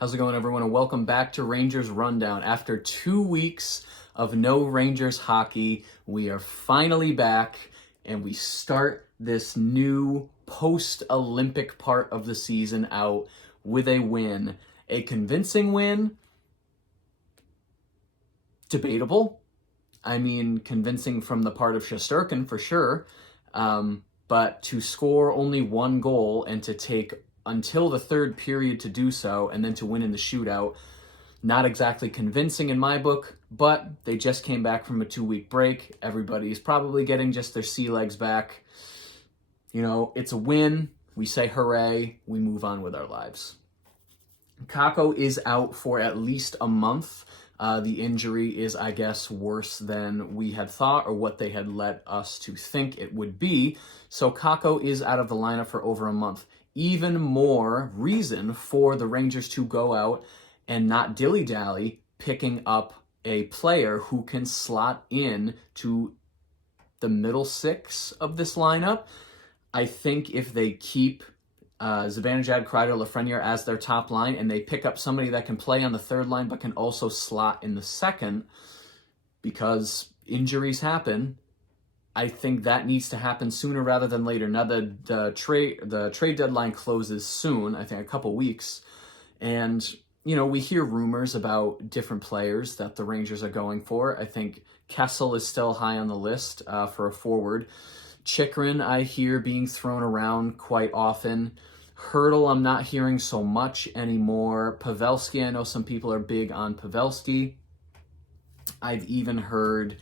How's it going, everyone? And welcome back to Rangers Rundown. After 2 weeks of no Rangers hockey, we are finally back and we start this new post-Olympic part of the season out with a win. A convincing win. Debatable. I mean, convincing from the part of Shesterkin for sure. But to score only one goal and to take until the third period to do so, and then to win in the shootout, not exactly convincing in my book, but they just came back from a 2-week break. Everybody's probably getting just their sea legs back. You know, it's a win. We say hooray. We move on with our lives. Kakko is out for at least a month. The injury is, I guess, worse than we had thought or what they had led us to think it would be. So Kakko is out of the lineup for over a month. Even more reason for the Rangers to go out and not dilly-dally picking up a player who can slot in to the middle six of this lineup. I think if they keep Zibanejad, Kreider, Lafreniere as their top line, and they pick up somebody that can play on the third line but can also slot in the second, because injuries happen, I think that needs to happen sooner rather than later. Now the trade deadline closes soon, I think a couple weeks, and you know, we hear rumors about different players that the Rangers are going for. I think Kessel is still high on the list for a forward. Chychrun, I hear being thrown around quite often. Hurdle, I'm not hearing so much anymore. Pavelski, I know some people are big on Pavelski. I've even heard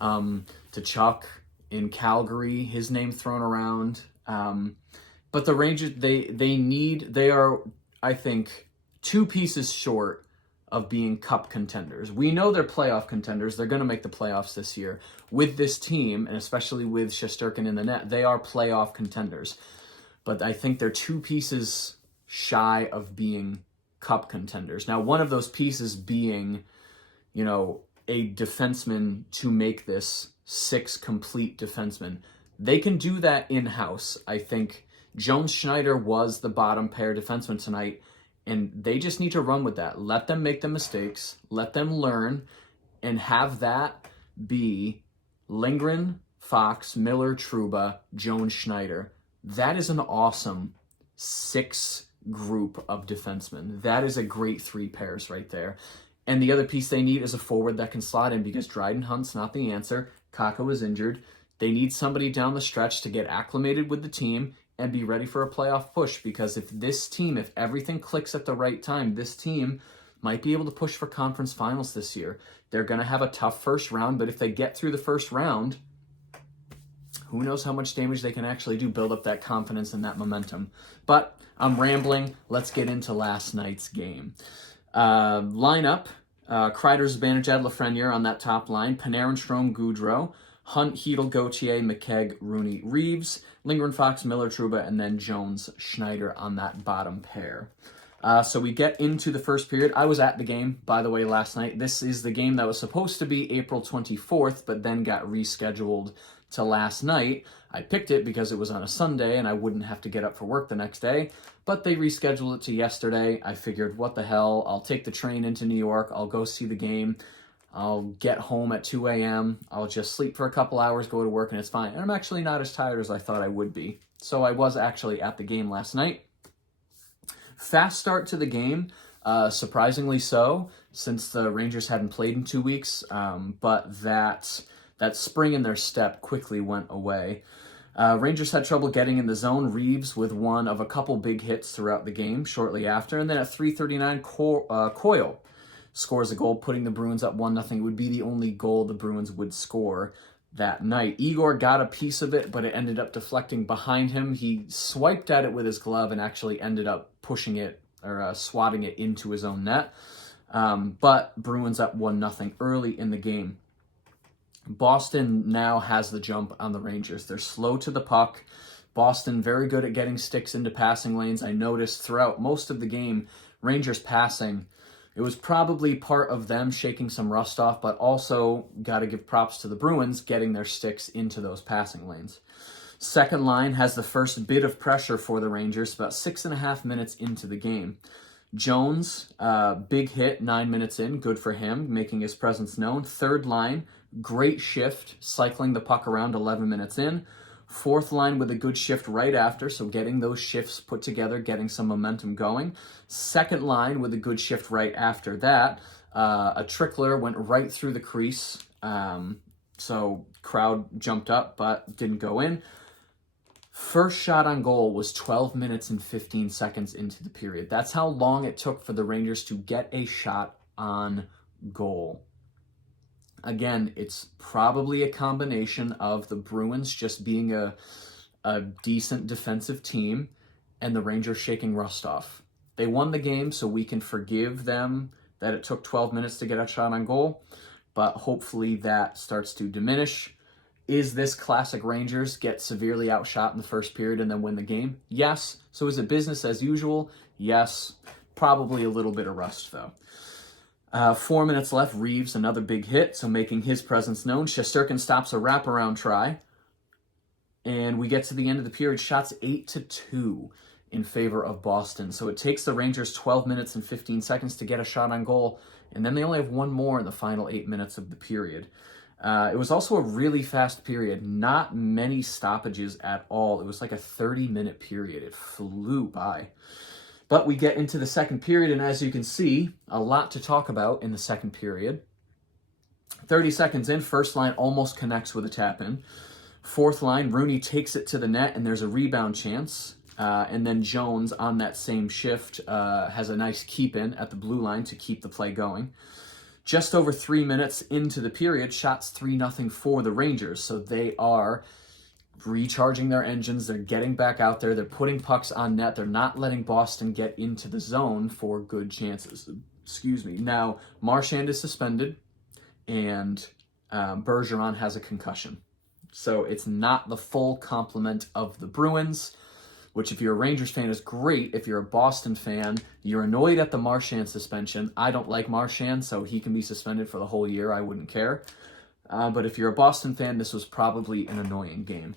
Tkachuk in Calgary, his name thrown around. But the Rangers, they are, I think, 2 pieces short of being cup contenders. We know they're playoff contenders. They're going to make the playoffs this year. With this team, and especially with Shesterkin in the net, they are playoff contenders. But I think they're 2 pieces shy of being cup contenders. Now, one of those pieces being, you know, a defenseman to make this 6 complete defensemen. They can do that in-house. I think Jones Schneider was the bottom pair defenseman tonight, and they just need to run with that. Let them make the mistakes, let them learn, and have that be Lindgren, Fox, Miller, Trouba, Jones, Schneider. That is an awesome 6 group of defensemen. That is a great 3 pairs right there. And the other piece they need is a forward that can slot in, because Dryden Hunt's not the answer. Kakko is injured. They need somebody down the stretch to get acclimated with the team and be ready for a playoff push, because if everything clicks at the right time, this team might be able to push for conference finals this year. They're going to have a tough first round, but if they get through the first round, who knows how much damage they can actually do, build up that confidence and that momentum. But I'm rambling. Let's get into last night's game. Lineup, Kreider, Zibanejad, Lafreniere on that top line, Panarin, Strome, Goudreau, Hunt, Hedel, Gauthier, McKegg, Rooney, Reeves, Lindgren, Fox, Miller, Trouba, and then Jones, Schneider on that bottom pair. So we get into the first period. I was at the game, by the way, last night. This is the game that was supposed to be April 24th, but then got rescheduled to last night. I picked it because it was on a Sunday and I wouldn't have to get up for work the next day, but they rescheduled it to yesterday. I figured, what the hell, I'll take the train into New York, I'll go see the game, I'll get home at 2 a.m., I'll just sleep for a couple hours, go to work, and it's fine. And I'm actually not as tired as I thought I would be. So I was actually at the game last night. Fast start to the game, surprisingly so, since the Rangers hadn't played in 2 weeks, but that spring in their step quickly went away. Rangers had trouble getting in the zone. Reeves with one of a couple big hits throughout the game shortly after. And then at 3:39, Coyle scores a goal, putting the Bruins up 1-0. It would be the only goal the Bruins would score that night. Igor got a piece of it, but it ended up deflecting behind him. He swiped at it with his glove and actually ended up pushing it or swatting it into his own net. But Bruins up 1-0 early in the game. Boston now has the jump on the Rangers. They're slow to the puck. Boston very good at getting sticks into passing lanes. I noticed throughout most of the game, Rangers passing, it was probably part of them shaking some rust off, but also got to give props to the Bruins getting their sticks into those passing lanes. Second line has the first bit of pressure for the Rangers about 6.5 minutes into the game. Jones, big hit 9 minutes in, good for him, making his presence known. Third line, great shift, cycling the puck around 11 minutes in. Fourth line with a good shift right after, so getting those shifts put together, getting some momentum going. Second line with a good shift right after that. A trickler went right through the crease, so crowd jumped up but didn't go in. First shot on goal was 12 minutes and 15 seconds into the period. That's how long it took for the Rangers to get a shot on goal. Again, it's probably a combination of the Bruins just being a decent defensive team and the Rangers shaking rust off. They won the game, so we can forgive them that it took 12 minutes to get a shot on goal, but hopefully that starts to diminish. Is this classic Rangers get severely outshot in the first period and then win the game? Yes. So is it business as usual? Yes. Probably a little bit of rust, though. 4 minutes left. Reeves, another big hit, so making his presence known. Shesterkin stops a wraparound try. And we get to the end of the period. Shots 8-2 in favor of Boston. So it takes the Rangers 12 minutes and 15 seconds to get a shot on goal. And then they only have one more in the final 8 minutes of the period. It was also a really fast period. Not many stoppages at all. It was like a 30-minute period. It flew by. But we get into the second period, and as you can see, a lot to talk about in the second period. 30 seconds in, first line almost connects with a tap-in. Fourth line, Rooney takes it to the net, and there's a rebound chance. And then Jones, on that same shift, has a nice keep-in at the blue line to keep the play going. Just over 3 minutes into the period, shots 3-0 for the Rangers. So they are recharging their engines. They're getting back out there. They're putting pucks on net. They're not letting Boston get into the zone for good chances. Now, Marchand is suspended, and Bergeron has a concussion. So it's not the full complement of the Bruins, which if you're a Rangers fan is great. If you're a Boston fan, you're annoyed at the Marchand suspension. I don't like Marchand, so he can be suspended for the whole year. I wouldn't care. But if you're a Boston fan, this was probably an annoying game.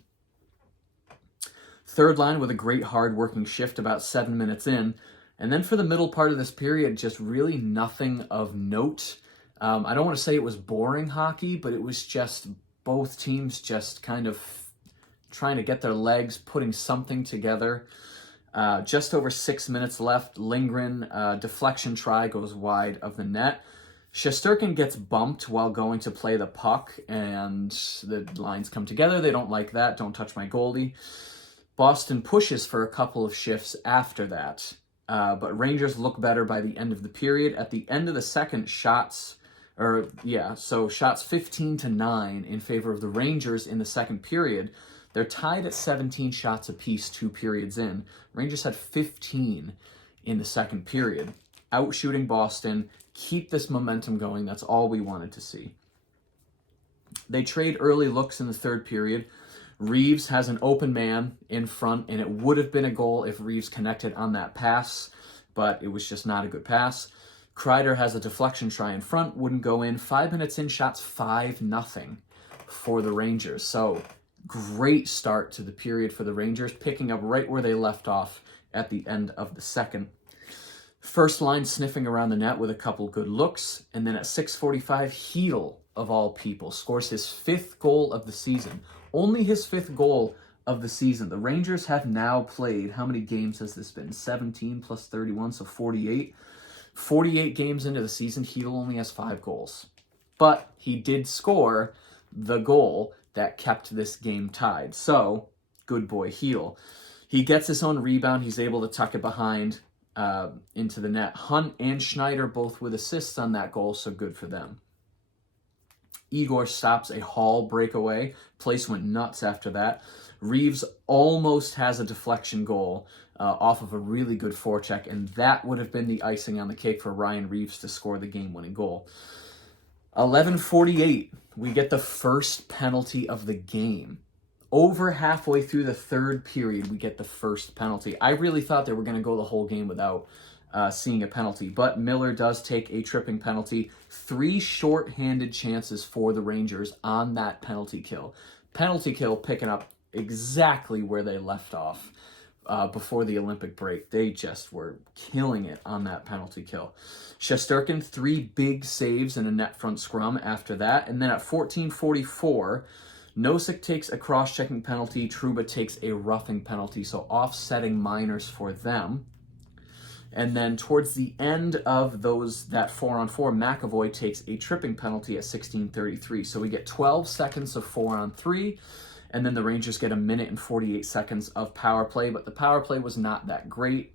Third line with a great hard-working shift about 7 minutes in. And then for the middle part of this period, just really nothing of note. I don't want to say it was boring hockey, but it was just both teams just kind of trying to get their legs, putting something together. Just over 6 minutes left. Lindgren, deflection try, goes wide of the net. Shesterkin gets bumped while going to play the puck, and the lines come together. They don't like that. Don't touch my goalie. Boston pushes for a couple of shifts after that. But Rangers look better by the end of the period. At the end of the second, shots 15-9 in favor of the Rangers in the second period. They're tied at 17 shots apiece 2 periods in. Rangers had 15 in the second period. Outshooting Boston, keep this momentum going. That's all we wanted to see. They trade early looks in the third period. Reeves has an open man in front, and it would have been a goal if Reeves connected on that pass, but it was just not a good pass. Kreider has a deflection try in front, wouldn't go in. 5 minutes in, shots 5-0 for the Rangers. So great start to the period for the Rangers, picking up right where they left off at the end of the second. First line sniffing around the net with a couple good looks, and then at 6:45, Hedl, of all people, scores his 5th goal of the season. Only his 5th goal of the season. The Rangers have now played, how many games has this been? 17 plus 31, so 48. 48 games into the season, Hedl only has 5 goals. But he did score the goal that kept this game tied. So, good boy Hedl. He gets his own rebound. He's able to tuck it behind into the net. Hunt and Schneider both with assists on that goal, so good for them. Igor stops a Hall breakaway. Place went nuts after that. Reeves almost has a deflection goal off of a really good forecheck, and that would have been the icing on the cake for Ryan Reeves to score the game-winning goal. 11:48, we get the first penalty of the game. Over halfway through the third period, we get the first penalty. I really thought they were going to go the whole game without seeing a penalty, but Miller does take a tripping penalty. 3 short-handed chances for the Rangers on that penalty kill. Penalty kill picking up exactly where they left off. before the Olympic break. They just were killing it on that penalty kill. Shesterkin, 3 big saves and a net front scrum after that. And then at 14:44, Nosek takes a cross-checking penalty. Trouba takes a roughing penalty, so offsetting minors for them. And then towards the end of that 4-on-4, McAvoy takes a tripping penalty at 16:33. So we get 12 seconds of 4-on-3, and then the Rangers get 1 minute and 48 seconds of power play, but the power play was not that great.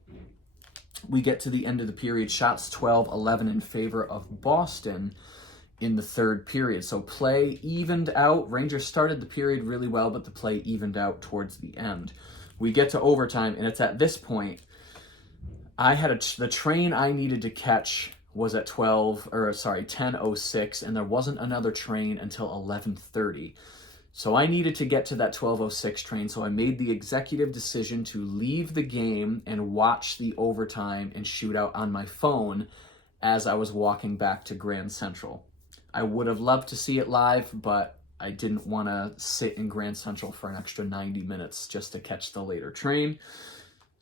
We get to the end of the period, shots 12-11 in favor of Boston in the third period. So play evened out. Rangers started the period really well, but the play evened out towards the end. We get to overtime, and it's at this point I had the train I needed to catch was at 10:06, and there wasn't another train until 11:30. So I needed to get to that 12:06 train, so I made the executive decision to leave the game and watch the overtime and shootout on my phone as I was walking back to Grand Central. I would have loved to see it live, but I didn't want to sit in Grand Central for an extra 90 minutes just to catch the later train.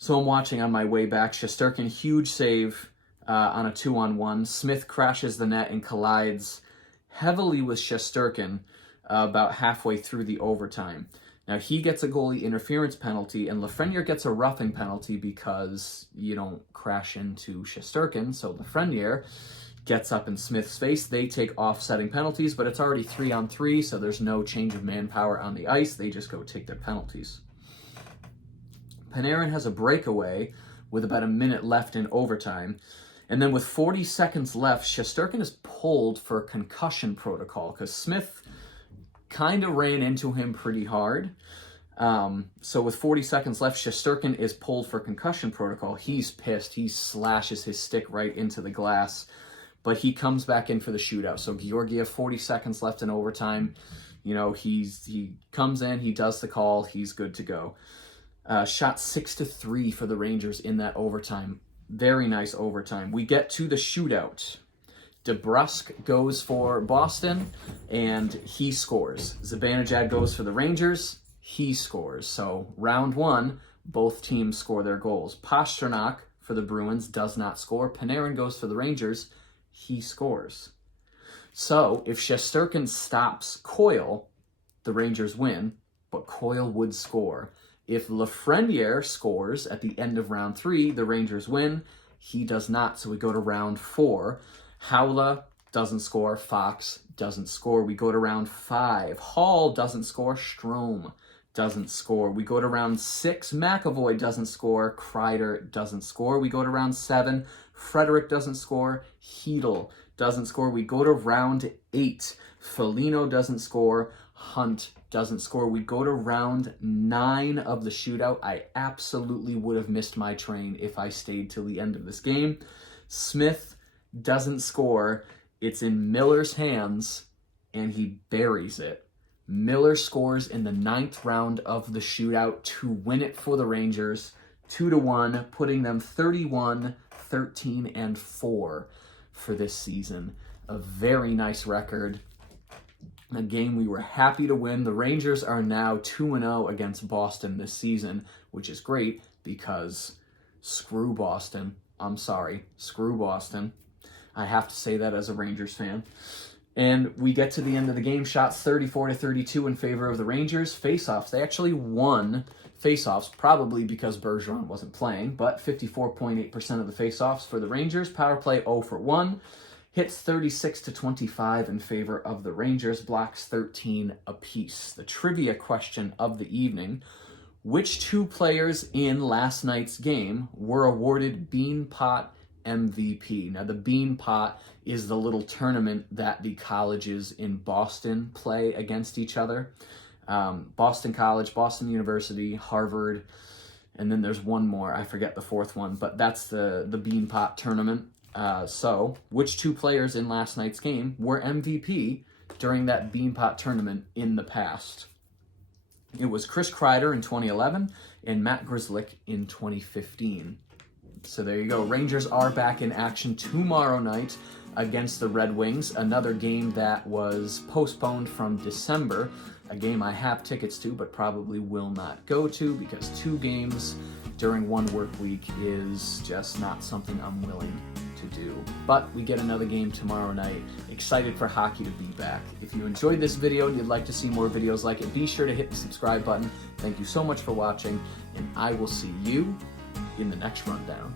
So I'm watching on my way back. Shesterkin, huge save on a 2-on-1. Smith crashes the net and collides heavily with Shesterkin about halfway through the overtime. Now he gets a goalie interference penalty, and Lafreniere gets a roughing penalty because you don't crash into Shesterkin. So Lafreniere gets up in Smith's face. They take offsetting penalties, but it's already 3-on-3, so there's no change of manpower on the ice. They just go take their penalties. Panarin has a breakaway with about 1 minute left in overtime. And then with 40 seconds left, Shesterkin is pulled for concussion protocol because Smith kind of ran into him pretty hard. So with 40 seconds left, Shesterkin is pulled for concussion protocol. He's pissed. He slashes his stick right into the glass. But he comes back in for the shootout. So Georgiev, 40 seconds left in overtime. You know, he comes in, he does the call, he's good to go. Shot 6-3 for the Rangers in that overtime. Very nice overtime. We get to the shootout. DeBrusk goes for Boston, and he scores. Zibanejad goes for the Rangers. He scores. So round 1, both teams score their goals. Pastrnak for the Bruins does not score. Panarin goes for the Rangers. He scores. So if Shesterkin stops Coyle, the Rangers win, but Coyle would score. If Lafreniere scores at the end of round 3, the Rangers win. He does not, so we go to round 4. Haula doesn't score. Fox doesn't score. We go to round 5. Hall doesn't score. Strome doesn't score. We go to round 6. McAvoy doesn't score. Kreider doesn't score. We go to round 7. Frederick doesn't score. Hedl doesn't score. We go to round 8. Foligno doesn't score. Hunt doesn't score. We go to round 9 of the shootout. I absolutely would have missed my train if I stayed till the end of this game. Smith doesn't score. It's in Miller's hands, and he buries it. Miller scores in the 9th round of the shootout to win it for the Rangers, 2-1, putting them 31-13-4 for this season. A very nice record. A game we were happy to win. The Rangers are now 2-0 against Boston this season, which is great because screw Boston. I'm sorry, screw Boston. I have to say that as a Rangers fan. And we get to the end of the game, shots 34-32 in favor of the Rangers. Faceoffs, they actually won faceoffs, probably because Bergeron wasn't playing, but 54.8% of the faceoffs for the Rangers. Power play 0 for 1. Hits 36-25 in favor of the Rangers, blocks 13 apiece. The trivia question of the evening: which 2 players in last night's game were awarded Beanpot MVP? Now, the Beanpot is the little tournament that the colleges in Boston play against each other. Boston College, Boston University, Harvard, and then there's one more. I forget the 4th one, but that's the Beanpot tournament. So, which 2 players in last night's game were MVP during that Beanpot tournament in the past? It was Chris Kreider in 2011 and Matt Grzelcyk in 2015. So there you go. Rangers are back in action tomorrow night against the Red Wings, another game that was postponed from December, a game I have tickets to but probably will not go to because 2 games during one work week is just not something I'm willing to do. But we get another game tomorrow night. Excited for hockey to be back. If you enjoyed this video and you'd like to see more videos like it, be sure to hit the subscribe button. Thank you so much for watching, and I will see you in the next rundown.